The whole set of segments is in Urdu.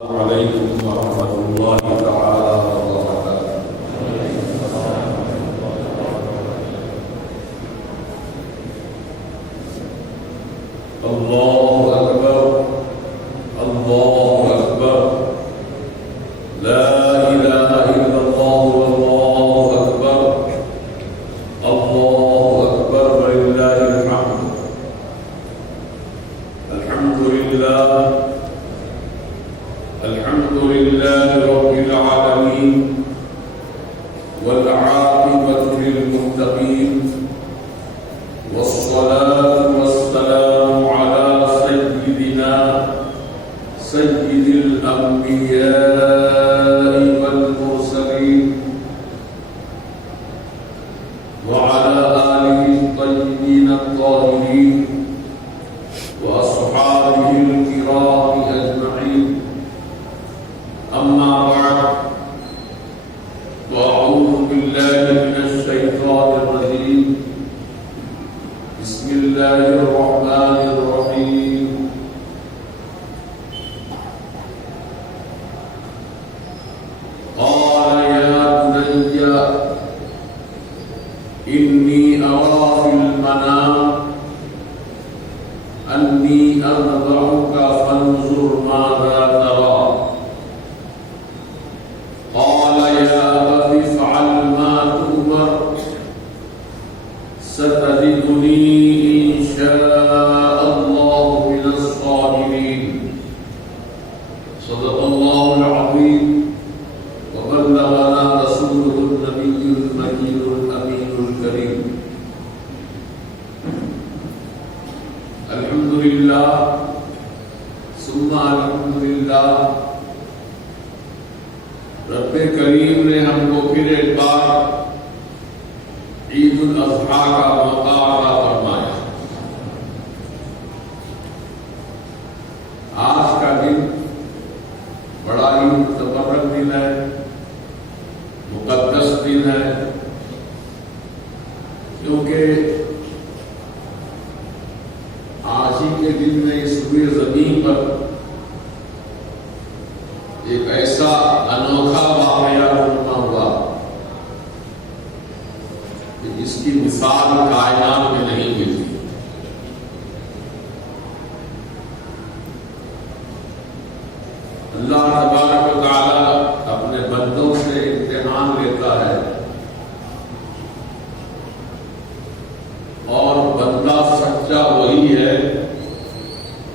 السلام علیکم ورحمۃ اللہ تعالی وبرکاتہ۔ اللہ اکبر اللہ اکبر، لا الہ الا اللہ واللہ اکبر، اللہ اکبر وللہ الحمد۔ الحمد لله رب العالمين والعاقبة للمتقين، والصلاة والسلام على سيدنا سيد الأنبياء والمرسلين وعلى آله الطيبين الطاهرين وأصحابه الكرام أجمعين، أما بعد، وأعوذ بالله من الشيطان الرجيم، بسم الله الرحمن الرحيم۔ قال يا بني إني أرى في المنام أني أذبحك فانظر ماذا ترى۔ قال يا أبت افعل ما تؤمر، ستجدني إن شاء الله من الصابرين۔ صدق الله العظيم وبلغنا رسوله النبي المكين الأمين الكريم۔ الحمد لله ثم الحمد لله، رب کریم نے ہم کو پھر ایک بار عید الاضحیٰ کا موقع عطا فرمایا۔ آج کا دن بڑا ہی متبرک دن ہے، مقدس دن ہے، کیونکہ آج ہی کے دن میں اس روئے زمین پر ایک ایسا انوکھا واقعہ رونما ہوا کہ جس کی مثال کائنات میں نہیں ملتی۔ اللہ تبارک و تعالی اپنے بندوں سے امتحان لیتا ہے، اور بندہ سچا وہی ہے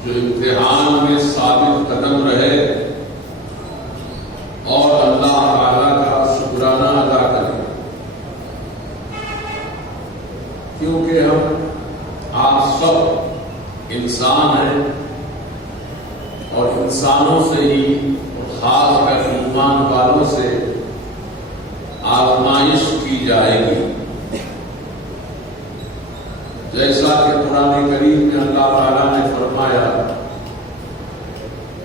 جو امتحان میں ثابت قدم رہے اور اللہ تعالیٰ کا شکرانہ ادا کریں، کیونکہ ہم آپ سب انسان ہیں، اور انسانوں سے ہی خاص کر ایمان والوں سے آزمائش کی جائے گی۔ جیسا کہ قرآن کریم میں اللہ تعالیٰ نے فرمایا،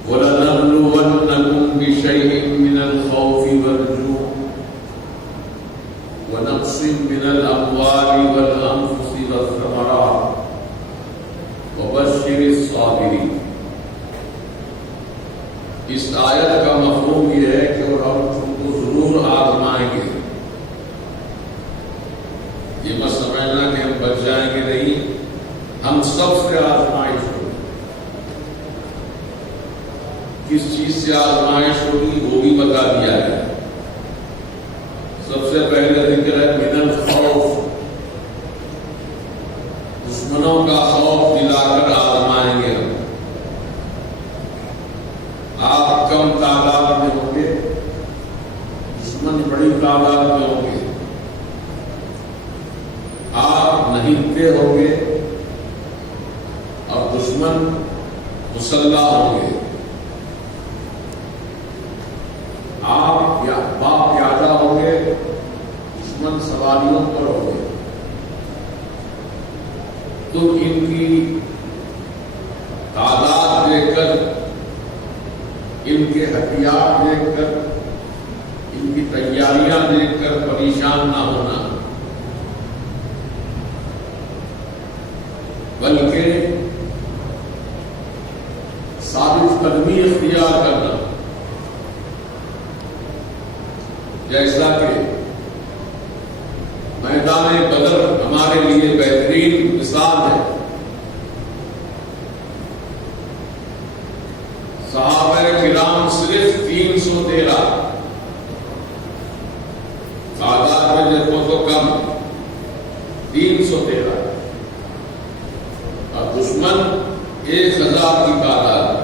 وَلَنَبْلُوَنَّكُمْ بِشَيْءٍ مِّنَ الْخَوْفِ وَالْجُوعِ وَنَقْصٍ مِّنَ الْأَمْوَالِ وَالْأَنفُسِ وَالثَّمَرَاتِ وَبَشِّرِ الصَّابِرِينَ۔ اس آیت کا مفہوم یہ ہے کہ اور ہم تم کو ضرور آزمائیں گے۔ یہ مت سمجھنا کہ ہم بچ جائیں گے، نہیں، ہم سب سے آزمائش ہوگی۔ کس چیز سے آزمائش ہوگی وہ بھی بتا دیا ہے۔ سب سے پہلے ذکر ہے من الخوف، دشمنوں کا خوف دلا کر آزمائیں گے ہم۔ آپ کم تعداد میں ہوں گے، دشمن بڑی تعداد میں ہوں گے، آپ نہیںتے ہوں گے اور دشمن مسلح ہوں گے، آپ باپیادہ ہوں گے، دشمن سواریوں پر ہوں گے، تو ان کی تعداد دیکھ کر، ان کے ہتھیار دیکھ کر، ان کی تیاریاں دیکھ کر پریشان نہ ہونا، بلکہ ثابت قدمی اختیار کرنا، جیسا کہ میدان بدر ہمارے لیے بہترین مثال ہے. صحابہ کرام صرف 313 تعداد میں دیکھو تو کم 313 اور دشمن 1000 کی تعداد.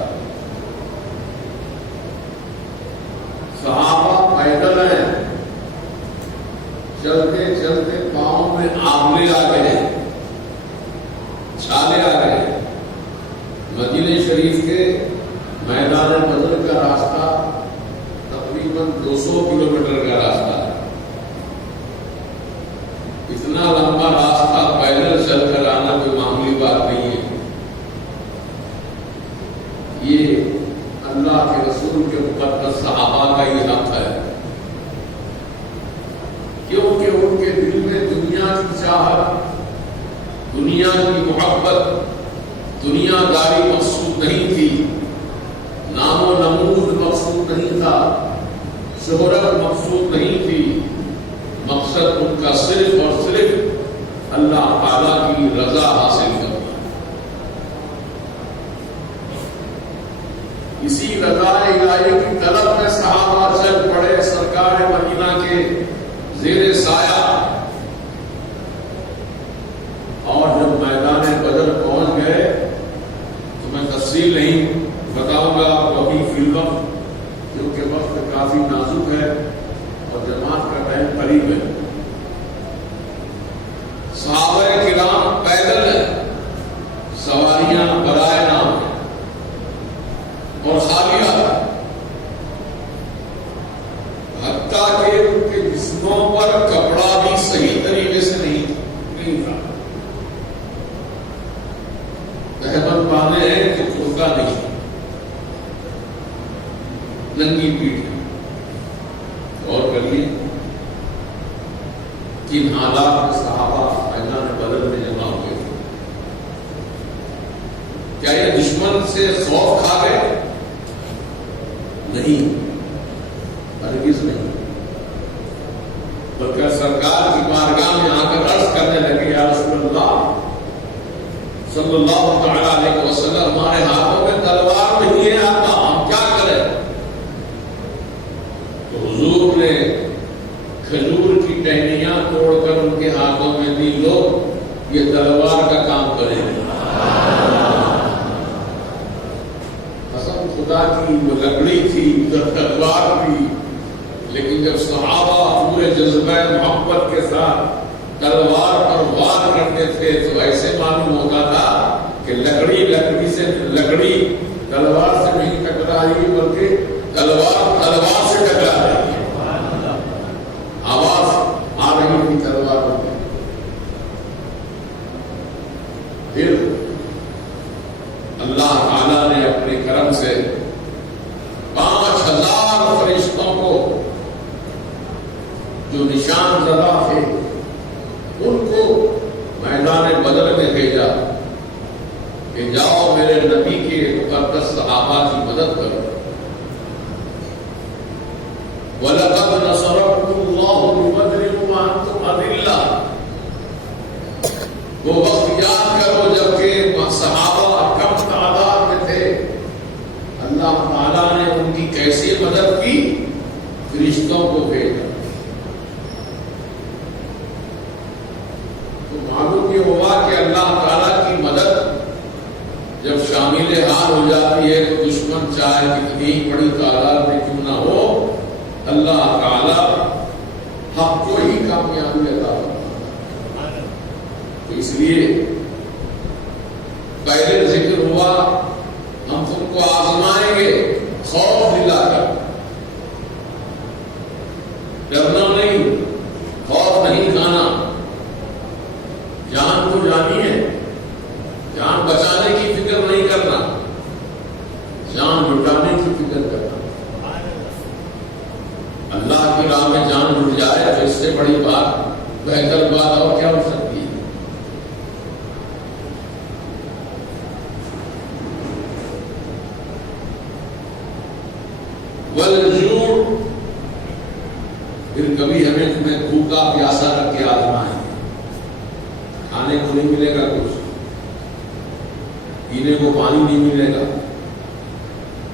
صحابہ پیدل ہیں, چلتے چلتے پاؤں میں آملے آ گئے, چھالے آ گئے. مدینہ شریف کے میدان بدر کا راستہ تقریباً 200 کلومیٹر کا راستہ ہے. اتنا لمبا راستہ پیدل چل کر آنا کوئی معمولی بات نہیں ہے. یہ اللہ کے رسول کے مقدس صحابہ کا یہ حق ہے, کیونکہ ان کے دل میں دنیا کی چاہت, دنیا کی محبت, دنیا داری مقصود نہیں تھی, نام و نمود مقصود نہیں تھا, شہرت مقصود نہیں تھی. مقصد ان کا صرف اور صرف اللہ تعالیٰ کی رضا حاصل کرنا. اسی رضا الہی کی طلب میں صحابہ چل پڑے سرکار مدینہ کے زیر سایہ. اور جب میدان بدر پہنچ گئے تو میں تفصیل نہیں بتاؤں گا ابھی فی الوقت, کیونکہ وقت کافی نازک ہے اور جماعت کا ٹائم قریب ہے. صحابہ کرام پیدل ہیں, سواریاں برائے نام ہیں اور خالیہ, حتیٰ کہ ان کے جسموں پر کپڑا بھی صحیح طریقے سے نہیں تھا. تہبند باندھے ہیں تو کرتا نہیں, ننگی پیٹھ. اور کریے کن حالات میں صحابہ میدان بدر میں جمع ہوئے. کیا یہ دشمن سے خوف کھا گئے؟ نہیں, ہرگز نہیں. بلکہ سرکار کی بارگاہ میں آ کر عرض کرنے لگے, یا رسول اللہ صلی اللہ تعالی علیہ وسلم, ہمارے ہاتھوں میں تلوار نہیں ہے, آتا ہم کیا کریں؟ تو حضور نے کھجور کی ٹہنیاں توڑ کر ان کے ہاتھوں میں دی, لو یہ تلوار کا کام کریں گے. قسم خدا کی وہ لکڑی تھی, جب تلوار تھی, لیکن جب صحابہ پورے جذبہ محبت کے ساتھ تلوار پر وار کرتے تھے تو ایسے معلوم ہوتا تھا کہ لکڑی سے تلوار سے نہیں ٹکرا رہی, بلکہ تلوار سے ٹکرا رہی ہے. آواز آ رہی تھی تلوار پر. پھر اللہ تعالیٰ نے اپنے کرم سے 5000 فرشتوں کو جو نشان زدہ تھے ان کو میدان بدر میں بھیجا کہ جاؤ میرے نبی کے مقدس صحابہ کی مدد کرو. وَلَقَدْ نَصَرَكُمُ اللَّهُ بِبَدْرٍ وَأَنْتُمْ أَذِلَّةٌ. وہ وقت یاد کرو جبکہ صحابہ کم تعداد میں تھے, اللہ تعالیٰ نے ان کی کیسی مدد کی, فرشتوں کو بھیجا. تو معلوم یہ ہوا کہ اللہ تعالیٰ کی مدد جب شامل حال ہو جاتی ہے تو دشمن چاہے کتنی بڑی تعداد میں کیوں نہ ہو, اللہ تعالیٰ حق کو ہی کامیابی عطا کرتا ہے. تو اس لیے پہلے ذکر ہوا ہم تم کو آزمائیں گے خوف دلا کر. ڈرنا نہیں, خوف نہیں کھانا. جان کو جانی ہے, جان بچانے کی فکر نہیں کرنا, جان لٹانے کی فکر کرنا. اللہ کی راہ میں جان لٹ جائے تو اس سے بڑی بات, بہتر بات اور کیا ہو سکتی ہے. والجوع پھر کبھی ہمیں تمہیں بھوکا پیاسا رکھ کے آزمائیں گے، کھانے کو نہیں ملے گا، کچھ پینے کو پانی نہیں ملے گا،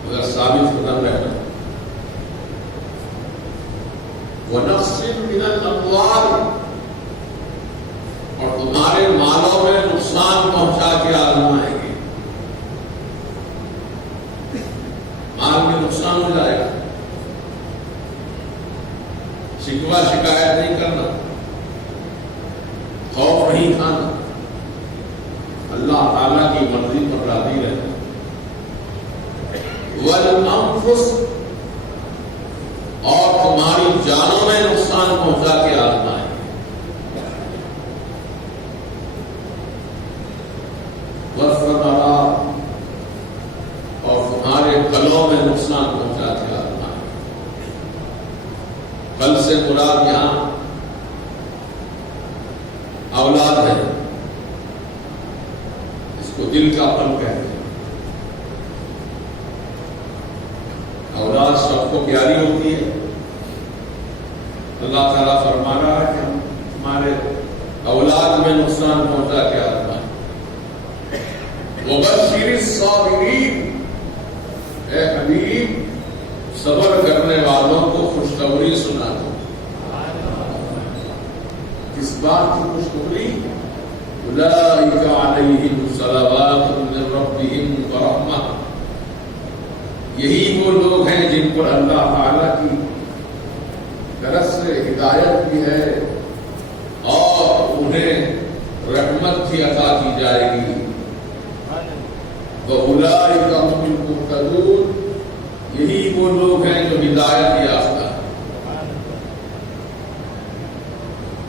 مگر ثابت قدم رہنا۔ وَنَقْصٍ مِّنَ الْأَمْوَالِ، اور تمہارے مالوں میں نقصان پہنچا کے آزمائیں گے، مال میں نقصان ہو جائے گا، شکوہ شکایت نہیں کرنا، خوف نہیں کھانا، اللہ تعالیٰ کی مرضی پر راضی رہنا۔ وَالْأَنفُسِ، اور تمہاری جانوں میں نقصان پہنچا کے آزمائیں گے۔ وَالثَّمَرَاتِ، اور تمہارے پھلوں میں نقصان پہنچا کے آزمائیں گے۔ پھل سے مراد یہاں اولاد ہے، اس کو دل کا پھل کہتے ہیں۔ اولاد سب کو پیاری ہوتی ہے، اللہ تعالیٰ فرما رہا ہے کہ ہمارے اولاد میں نقصان پہنچا کے آزمائیں۔ وَبَشِّرِ الصَّابِرِينَ، اے حبیب صبر کرنے والوں کو خوشخبری سنا دو۔ کس بات کی خوشخبری؟ أُولَٰئِكَ عَلَيْهِمْ صَلَوَاتٌ مِّن رَّبِّهِمْ وَرَحْمَةٌ، یہی وہ لوگ ہیں جن پر اللہ تعالیٰ کی طرف سے ہدایت بھی ہے اور انہیں رحمت بھی عطا کی جائے گی۔ وَأُولَٰئِكَ هُمُ الْمُهْتَدُونَ، یہی وہ لوگ ہیں جو ہدایت یافتہ ہیں۔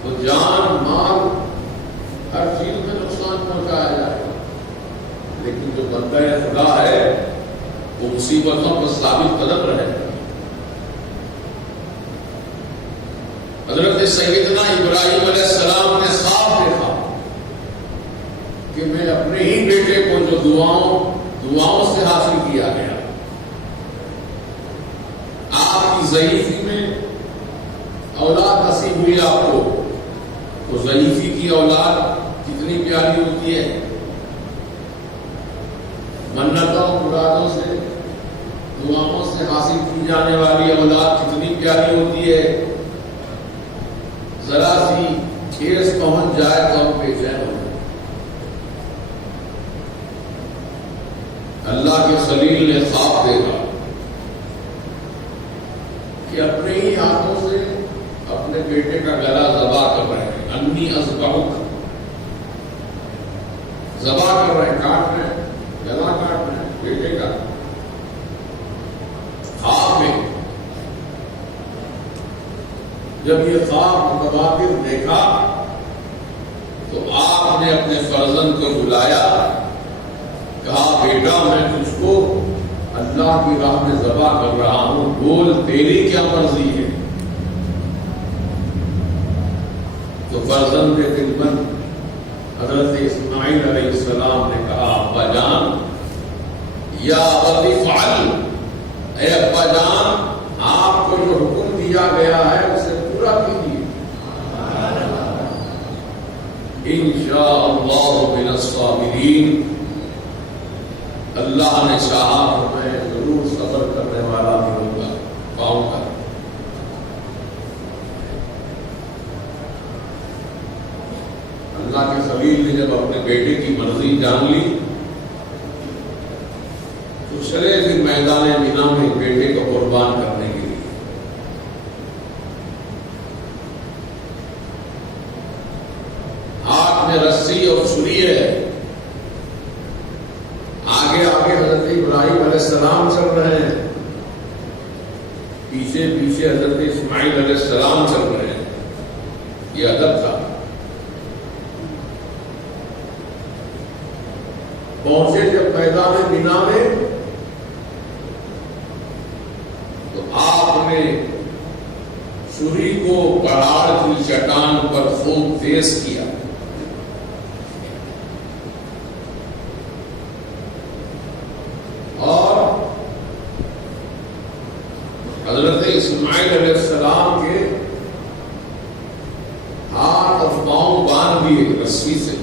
تو جان مال ہر چیز میں نقصان پہنچایا جائے گا، لیکن جو بندہ خدا ہے وہ مصیبتوں پر ثابت قدم رہے گا۔ حضرت سیدنا ابراہیم علیہ السلام نے صاف دیکھا کہ میں اپنے ہی بیٹے کو جو دعاؤں سے حاصل کیا گیا، آپ کی ضعیفی میں اولاد نصیب ہوئی آپ کو، تو ضعیفی کی اولاد کتنی پیاری ہوتی ہے، منتوں مرادوں سے دعاؤں سے حاصل کی جانے والی اولاد کتنی پیاری ہوتی ہے، ذرا سی ٹھیس پہنچ جائے تو ہم بے چین ہو جائیں۔ اللہ کے خلیل نے خواب دیکھا کہ اپنے ہی ہاتھوں سے اپنے بیٹے کا گلا ذبح کر رہے ہیں، انی اذبحک، ذبح کر رہے ہیں، کاٹ رہے ہیں، گلا کاٹ رہے ہیں بیٹے کا خواب میں۔ جب یہ خواب متبادر دیکھا تو آپ نے اپنے فرزند کو بلایا، کہا بیٹا میں تجھ کو اللہ کی راہ میں ذبح کر رہا ہوں، بول تیری کیا مرضی ہے؟ تو فرزند خدمت حضرت اسماعیل علیہ السلام نے کہا ابا جان، یا ابت افعل، اے ابا جان آپ کو جو حکم دیا گیا ہے اسے پورا کیجیے، انشاءاللہ من الصابرین، اللہ نے چاہا تو میں ضرور صبر کرنے والا ملوں گا، پاؤں گا۔ اللہ کے خلیل نے جب اپنے بیٹے کی مرضی جان لی تو چلے پھر میدان مینا میں بیٹے کو قربان کرنے کے لیے۔ ہاتھ میں رسی اور چھری ہے، آگے آگے حضرت ابراہیم علیہ السلام چل رہے ہیں، پیچھے پیچھے حضرت اسماعیل علیہ السلام چل رہے ہیں، یہ ادب تھا۔ پہنچے جب میدان مینا میں تو آپ نے چھری کو پہاڑ کی چٹان پر خوب تیز کیا، اور حضرت اسماعیل علیہ السلام کے لیے رسی سے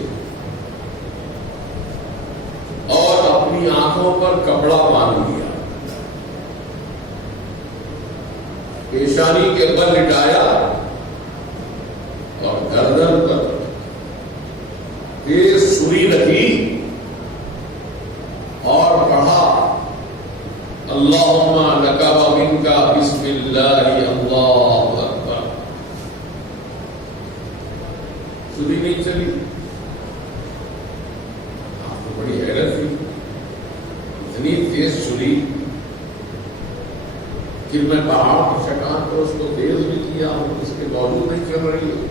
اور اپنی آنکھوں پر کپڑا باندھ لیا، پیشانی کے بل لٹایا اور گردن پر تیز سوئی رکھی اور پڑھا اللہم لک و منک بسم اللہ اللہ اکبر۔ سوئی نہیں چلی، آپ کو بڑی حیرت ہوئی، اتنی تیز سوئی کہ میں پہاڑ کی چٹان پر اس کو تیز بھی کیا ہوں، اس کے باوجود نہیں چل رہی ہے۔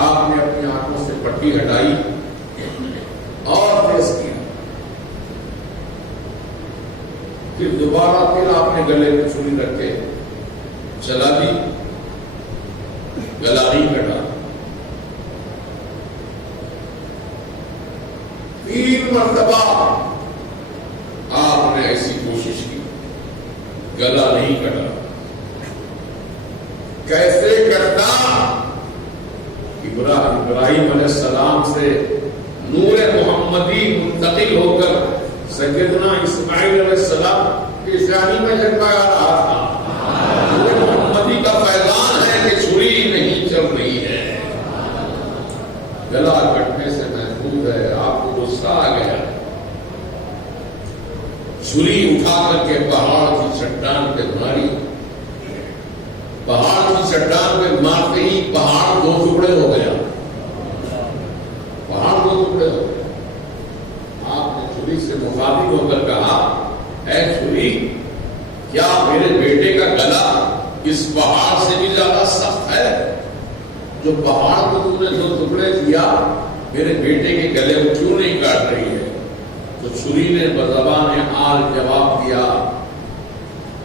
آپ نے اپنی آنکھوں سے پٹی ہٹائی اور تیز کیا، پھر دوبارہ پھر آپ نے گلے میں چھری رکھ کے چلا دی، گلا نہیں کٹا۔ 3 مرتبہ آپ نے ایسی کوشش کی، گلا نہیں کٹا۔ کیسے کٹتا؟ ابراہیم علیہ السلام سے نور محمدی منتقل ہو کر سیدنا اسماعیل علیہ السلام کی پیشانی میں جھٹکا رہا تھا۔ نور محمدی کا فیضان ہے کہ چھری نہیں چل رہی ہے، گلا کٹنے سے محفوظ ہے۔ آپ کو غصہ آ گیا، چھری اٹھا کر کے پہاڑ کی چٹان پہ ماری، پہاڑ کی چٹان پہ مارتے ہی پہاڑ 2 ٹکڑے ہو گیا، پہاڑ 2 ٹکڑے ہو گئے۔ آپ نے چھری سے مخاطب ہو کر کہا، اے چھری، کیا میرے بیٹے کا گلا اس پہاڑ سے بھی زیادہ سخت ہے؟ جو پہاڑ کو تم نے 2 ٹکڑے کیا، میرے بیٹے کے گلے کو کیوں نہیں کاٹ رہی ہے؟ تو چھری نے بزبان حال جواب دیا،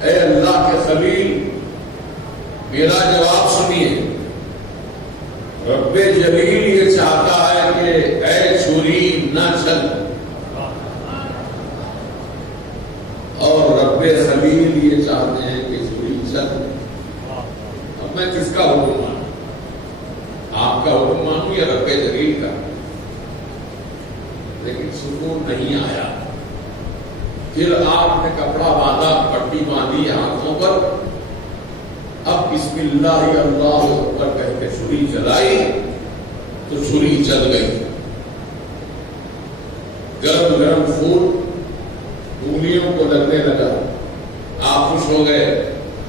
اے اللہ کے خلیل، میرا جواب سنیے، رب جلیل یہ چاہتا ہے کہ اے چھری نہ چل، اور رب خلیل یہ چاہتے ہیں کہ چھری چل۔ اب میں کس کا حکم مانوں؟ آپ کا حکم مانوں یا رب جلیل کا؟ لیکن سکون نہیں آیا۔ پھر آپ نے کپڑا باندھا، پٹی باندھی ہاتھوں پر، اب بسم اللہ اللہ اکبر کہہ کے چھری چلائی تو چھری چل گئی۔ گرم گرم خون انگلیوں کو لگنے لگا۔ آپ خوش ہو گئے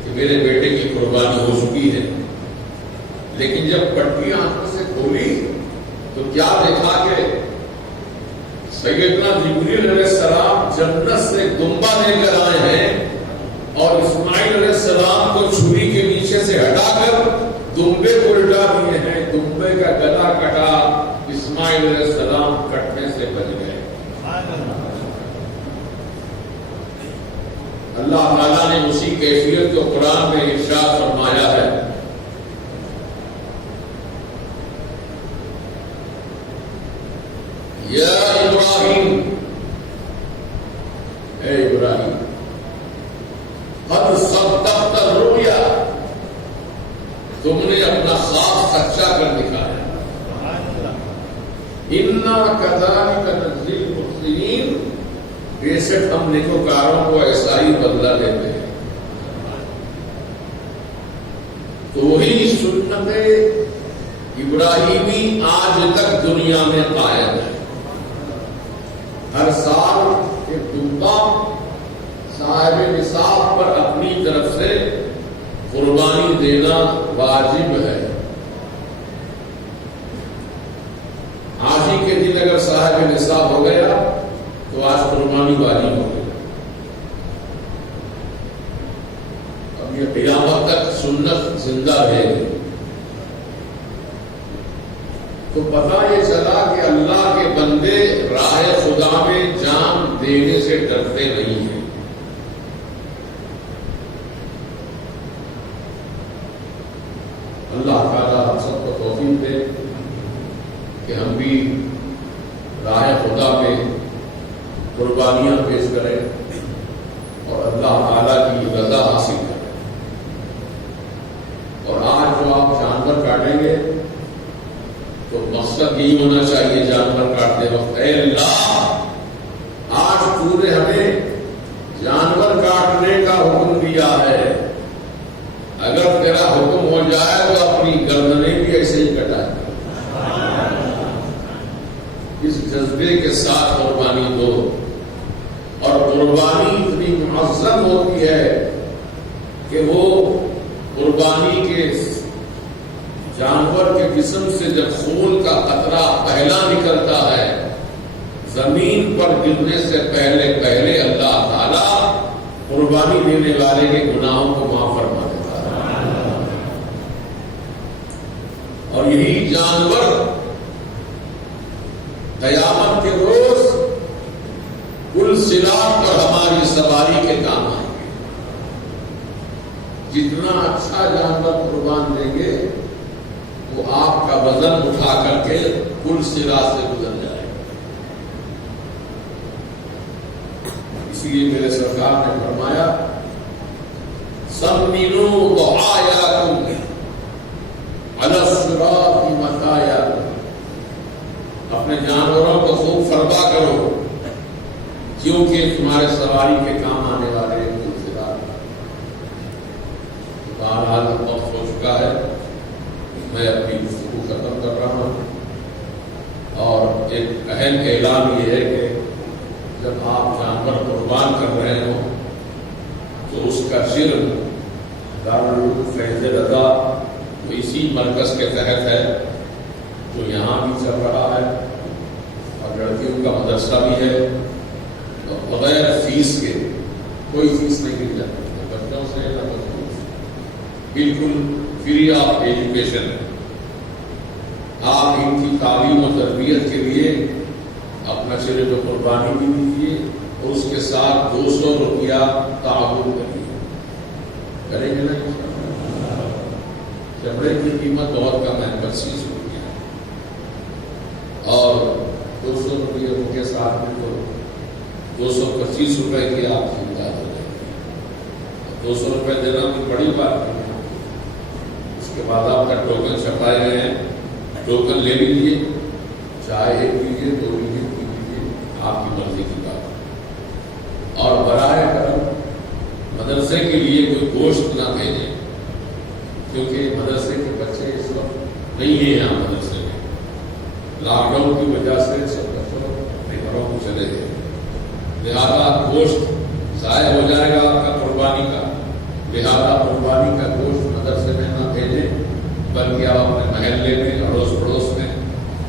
کہ میرے بیٹے کی قربانی ہو چکی ہے، لیکن جب پٹی آنکھوں سے کھولی تو کیا دیکھا کہ سیدنا جبریل علیہ السلام جنت سے دمبا لے کر آئے ہیں اور اسماعیل علیہ السلام کو چھری کے نیچے سے ہٹا کر دمبے کو الٹا دیے ہیں۔ دمبے کا گلا کٹا، اسماعیل علیہ السلام کٹنے سے بچ گئے۔ اللہ تعالیٰ نے اسی کیفیت کو قرآن میں ارشاد فرمایا ہے، یا ابراہیم، اے ابراہیم، قد صدقت الرؤیا، تم نے اپنا خواب سچا کر دکھایا۔ انا کذالک نجزی المحسنین، بے شک ہم نیکوکاروں کو ایسا ہی بدلہ دیتے ہیں۔ تو وہی سنت ابراہیمی آج تک دنیا میں قائم ہے۔ ہر سال ایک دمبا صاحب نصاب پر اپنی طرف سے قربانی دینا واجب ہے۔ آج ہی کے دن اگر صاحب نصاب ہو گیا تو آج قربانی واجب ہو گئی۔ اب یہ قیامت تک سنت زندہ رہے گی۔ تو پتہ یہ چلا کہ اللہ کے بندے راہ خدا میں جان دینے سے ڈرتے نہیں ہیں۔ اللہ تعالیٰ ہم سب کو توفیق دے کہ ہم بھی راہ خدا میں قربانیاں پیش کریں اور اللہ تعالیٰ کی رضا حاصل کریں۔ اور آج جو آپ جانور کاٹیں گے مقصد یہی ہونا چاہیے جانور کاٹتے وقت، اے اللہ آج تو نے ہمیں جانور کاٹنے کا حکم دیا ہے، اگر تیرا حکم ہو جائے تو اپنی گردنیں بھی ایسے ہی کٹائے۔ اس جذبے کے ساتھ قربانی دو، اور قربانی اتنی معظم ہوتی ہے کہ وہ قربانی کے جانور کے جسم سے جب خون کا قطرہ پہلا نکلتا ہے، زمین پر گرنے سے پہلے پہلے اللہ تعالی قربانی دینے والے کے گناہوں کو معاف فرما دیتا ہے۔ اور یہی جانور قیامت کے روز کل صراط پر ہماری سواری کے کام آئیں گے۔ جتنا اچھا جانور قربان دیں گے وہ آپ کا وزن اٹھا کر کے کل صراط سے گزر جائے گا۔ اسی لیے میرے سرکار نے فرمایا سمنوا ضحاياكم على الصراط مطاياكم، اپنے جانوروں کو خوب فربا کرو کیونکہ تمہارے سواری کے کام آنے والے بہرحال وقت ہو چکا ہے، میں اپنی گفتگو ختم کر رہا ہوں، اور ایک اہم اعلان یہ ہے کہ جب آپ جانور قربان کر رہے ہو تو اس کا جرم دارالعلوم فیض رضا اسی مرکز کے تحت ہے جو یہاں بھی چل رہا ہے، اور لڑکیوں کا مدرسہ بھی ہے، اور بغیر فیس کے کوئی فیس نہیں مل جاتی، بچوں سے نہ بچوں سے، بالکل فری آف ایجوکیشن۔ آپ ان کی تعلیم و تربیت کے لیے اپنا صرف قربانی بھی دیجیے، اور اس کے ساتھ 200 روپیہ تعاون کریے، کریں گے نا؟ چمڑے کی قیمت بہت کم ہے، 25 روپیہ، اور 200 روپیے ان کے ساتھ میں تو 225 روپے کی آپ کی امداد ہو جائے گی۔ 200 روپے دینا کوئی بڑی بات نہیں ہے۔ اس کے بعد آپ کا ٹوکن چھپائے گئے ہیں، ٹوکن لے لیجیے، چاہے 1 لیجیے 2 لیجیے 3 لیجیے، آپ کی مرضی کی بات۔ اور براہ کرم مدرسے کے لیے کوئی گوشت نہ بھیجیں، کیونکہ مدرسے کے بچے اس وقت نہیں ہیں یہاں مدرسے میں، لاک ڈاؤن کی وجہ سے سب بچوں اپنے گھروں کو چلے گئے، لہذا گوشت ضائع ہو جائے گا آپ کا قربانی کا، لہذا قربانی کا گوشت مدرسے میں نہ بھیجیں، بلکہ آپ اپنے محلے میں اڑوس پڑوس میں